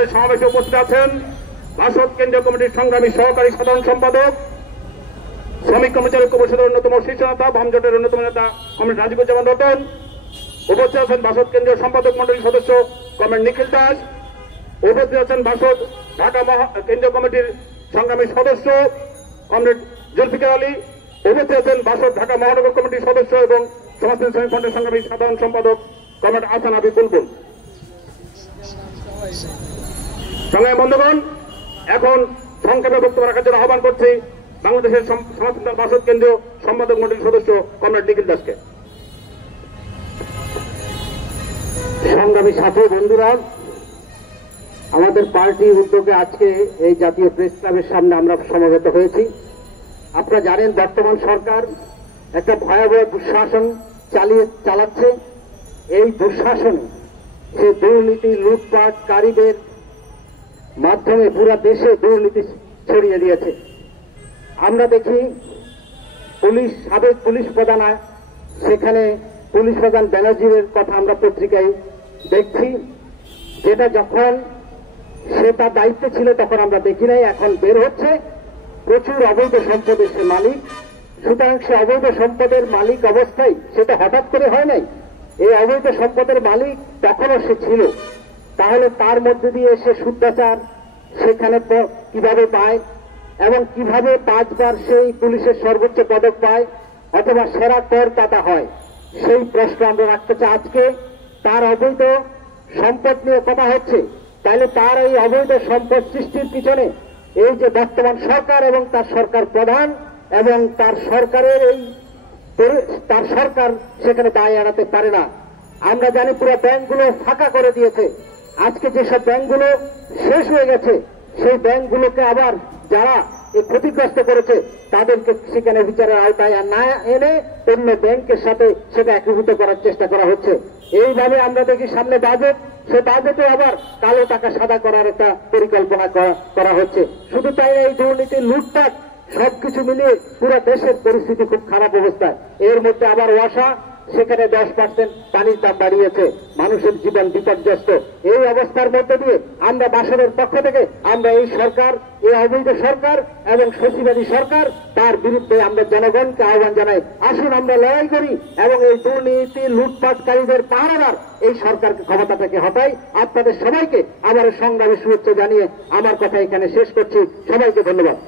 আমাদের সমাবেশে উপস্থিত আছেন বাসদ কেন্দ্রীয় কমিটির সংগ্রামী সহকারী সাধারণ সম্পাদক, শ্রমিক কর্মচারী ঐক্য পরিষদের অন্যতম শীর্ষ নেতা, বামজোটের অন্যতম নেতা কমরেড রাজীবুজ্জামান রতন। উপস্থিত আছেন বাসদ কেন্দ্রীয় সম্পাদক মন্ডলীর সদস্য কমরেড নিখিল দাস। উপস্থিত আছেন বাসদ ঢাকা কেন্দ্রীয় কমিটির সংগ্রামী সদস্য কমরেড জুলফিকার আলী। উপস্থিত আছেন বাসদ ঢাকা মহানগর কমিটির সদস্য এবং সমাজসেবী শ্রমিক ফ্রন্টের সংগ্রামী সাধারণ সম্পাদক কমরেড আহসান হাবিব বুলবুল। সংগ্রামী বন্ধুগণ, এখন সংক্ষেপে বক্তব্য রাখার জন্য আহ্বান করছি বাংলাদেশের সমাজসেবী বাসদ কেন্দ্রীয় সম্পাদক মন্ডলীর সদস্য কমরেড নিখিল দাসকে। সংগ্রামী সাথী বন্ধুরা, আমাদের পার্টির উদ্যোগে আজকে এই জাতীয় প্রেস ক্লাবের সামনে আমরা সমবেত হয়েছি। আপনারা জানেন বর্তমান সরকার একটা ভয়াবহ দুঃশাসন চালাচ্ছে। এই দুঃশাসনে সে দুর্নীতি লুটপাটকারীদের মাধ্যমে পুরো দেশে দুর্নীতি ছড়িয়ে দিয়েছে। আমরা দেখি সাবেক পুলিশ প্রধান, সেখানে পুলিশ প্রধান ব্যানার্জির কথা আমরা পত্রিকায় দেখছি, যেটা যখন সে তার দায়িত্বে ছিল তখন আমরা দেখি নাই, এখন বের হচ্ছে প্রচুর অবৈধ সম্পদের সে মালিক। সুতরাং সে অবৈধ সম্পদের মালিক অবস্থায় সেটা হঠাৎ করে হয় নাই, এই অবৈধ সম্পদের মালিক তখনও সে ছিল। তাহলে তার মধ্যে দিয়ে সে শুদ্ধাচার সেখানে কিভাবে পায় এবং কিভাবে 5 বার সেই পুলিশের সর্বোচ্চ পদক পায় অথবা সেরা করদাতা হয়, সেই প্রশ্ন আমরা রাখতে চাই। আজকে তার অবৈধ সম্পদ নিয়ে কথা হচ্ছে, তাহলে তার এই অবৈধ সম্পদ সৃষ্টির পিছনে এই যে বর্তমান সরকার এবং তার সরকার প্রধান এবং তার সরকারের তার সরকার সেখানে দায় এড়াতে পারে না। আমরা জানি পুরো ব্যাংকগুলো ফাঁকা করে দিয়েছে। আজকে যেসব ব্যাংকগুলো শেষ হয়ে গেছে সেই ব্যাংকগুলোকে আবার যারা এই ক্ষতিগ্রস্ত করেছে তাদেরকে সেখানে বিচারের আওতায় না এনে অন্য ব্যাংকের সাথে সেটা একীভূত করার চেষ্টা করা হচ্ছে। এইভাবে আমরা দেখি সামনে বাজেট, সে বাজেটে আবার কালো টাকা সাদা করার একটা পরিকল্পনা করা হচ্ছে। শুধু তাই এই দুর্নীতি লুটপাট সবকিছু মিলিয়ে পুরো দেশের পরিস্থিতি খুব খারাপ অবস্থায়। এর মধ্যে আবার ওয়াসা সেখানে 10% পানির দাম বাড়িয়েছে, মানুষের জীবন বিপর্যস্ত। এই অবস্থার মধ্যে দিয়ে আমরা বাসদের পক্ষ থেকে আমরা এই সরকার, এই অবৈধ সরকার এবং শশীবাদী সরকার, তার বিরুদ্ধে আমরা জনগণকে আহ্বান জানাই, আসুন আমরা লড়াই করি এবং এই দুর্নীতি লুটপাটকারীদের পাহারাদার এই সরকারকে ক্ষমতা থেকে হটাই। আপনাদের সবাইকে আবার সংগ্রামী শুভেচ্ছা জানিয়ে আমার কথা এখানে শেষ করছি। সবাইকে ধন্যবাদ।